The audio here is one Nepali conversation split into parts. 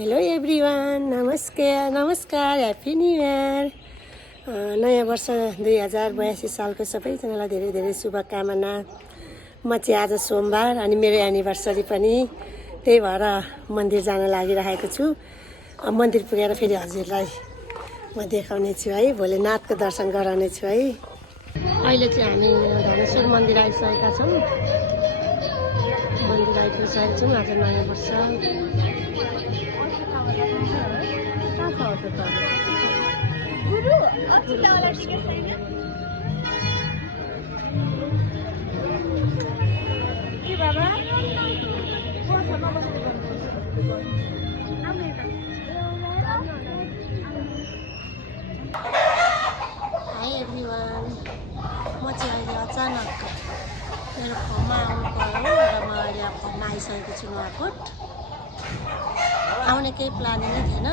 हेलो एभ्रिवान, नमस्कार, ह्याप्पी न्यू इयर। नयाँ वर्ष 2082 सालको सबैजनालाई धेरै धेरै शुभकामना। म चाहिँ आज सोमबार अनि मेरो एनिभर्सरी पनि, त्यही भएर मन्दिर जान लागिरहेको छु। मन्दिर पुगेर फेरि हजुरलाई म देखाउने छु है, भोलेनाथको दर्शन गराउने छु है। अहिले चाहिँ हामी धनेश्वर मन्दिर आइसकेका छौँ। मन्दिर आइपुगिसकेका छौँ। आज नयाँ वर्ष। गुरु अचितावाला टिकट छैन के बाबा हाई एभ्रिवान, म चाहिँ अहिले अचानक मेरो फर्ममा आउनु पर्यो र म अहिले फर्ममा आइसकेको छु नुवाकोट। आउने केही प्लानिङै थिएन।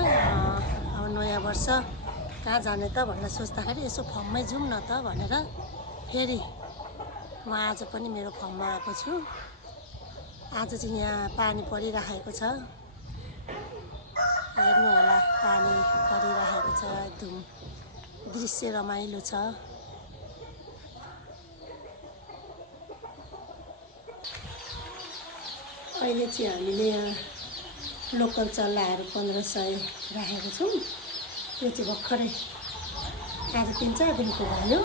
अब नयाँ वर्ष कहाँ जाने त भनेर सोच्दाखेरि यसो फर्ममै जाउँ न त भनेर फेरि म आज पनि मेरो फर्ममा आएको छु। आज चाहिँ यहाँ पानी परिरहेको छ, हेर्नु होला, पानी परिरहेको छ, एकदम दृश्य रमाइलो छ। अहिले चाहिँ हामीले यहाँ लोकल चल्लाहरू 1500 राखेको छौँ। यो चाहिँ भर्खरै आज 3-4 दिनको भयो।